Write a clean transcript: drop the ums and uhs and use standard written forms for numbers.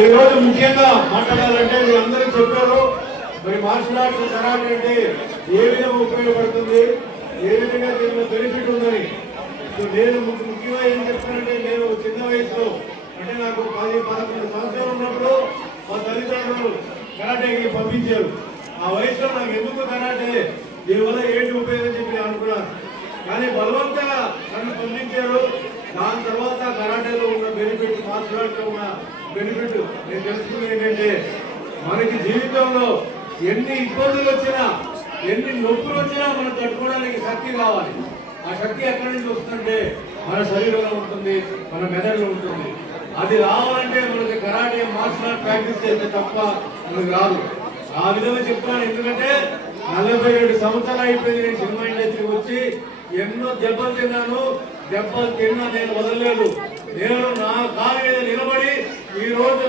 ఈ రోజు ముఖ్యంగా మాట్లాడాలంటే మీరందరూ చెప్పారు మరి మార్షల్ ఆర్ట్స్ కరాటే అంటే ఏ విధంగా ఉపయోగపడుతుంది, ఏ విధంగా దీనిలో బెనిఫిట్ ఉందని. సో నేను ముఖ్యంగా ఏం చెప్తానంటే, నేను చిన్న వయసులో అంటే నాకు 10-11 సంవత్సరాలు ఉన్నప్పుడు మా తల్లిదండ్రులు కరాటేకి పంపించారు. ఆ వయసులో నాకు ఎందుకు కరాటే, దీనివల్ల ఏంటి ఉపయోగం చెప్పి అనుకున్నాను. కానీ బలవంతంగా నన్ను పంపించారు. దాని తర్వాత కరాటేలో ఉన్న బెనిఫిట్, మార్షల్ ఆర్ట్స్లో ఉన్న బెనిఫిట్ నేను తెలుసుకున్నది ఏంటంటే, మనకి జీవితంలో ఎన్ని ఇబ్బందులు వచ్చినా, ఎన్ని నొప్పులు వచ్చినా మనం తట్టుకోవడానికి శక్తి కావాలి. ఆ శక్తి ఎక్కడి నుంచి వస్తుందంటే మన శరీరంలో ఉంటుంది, మన మెదడులో ఉంటుంది. అది రావాలంటే మనకి కరాటే మార్షల్ ఆర్ట్ ప్రాక్టీస్ చేస్తే తప్ప మనకు రాదు. ఆ విధంగా చెప్తాను. ఎందుకంటే 47 సంవత్సరాలు అయిపోయింది నేను సినిమా ఇండస్ట్రీకి వచ్చి. ఎన్నో దెబ్బలు తిన్నాను. దెబ్బలు తిన్నా నేను వదలలేదు. నేను నా కాలు మీద నిలబడి ఈ రోజు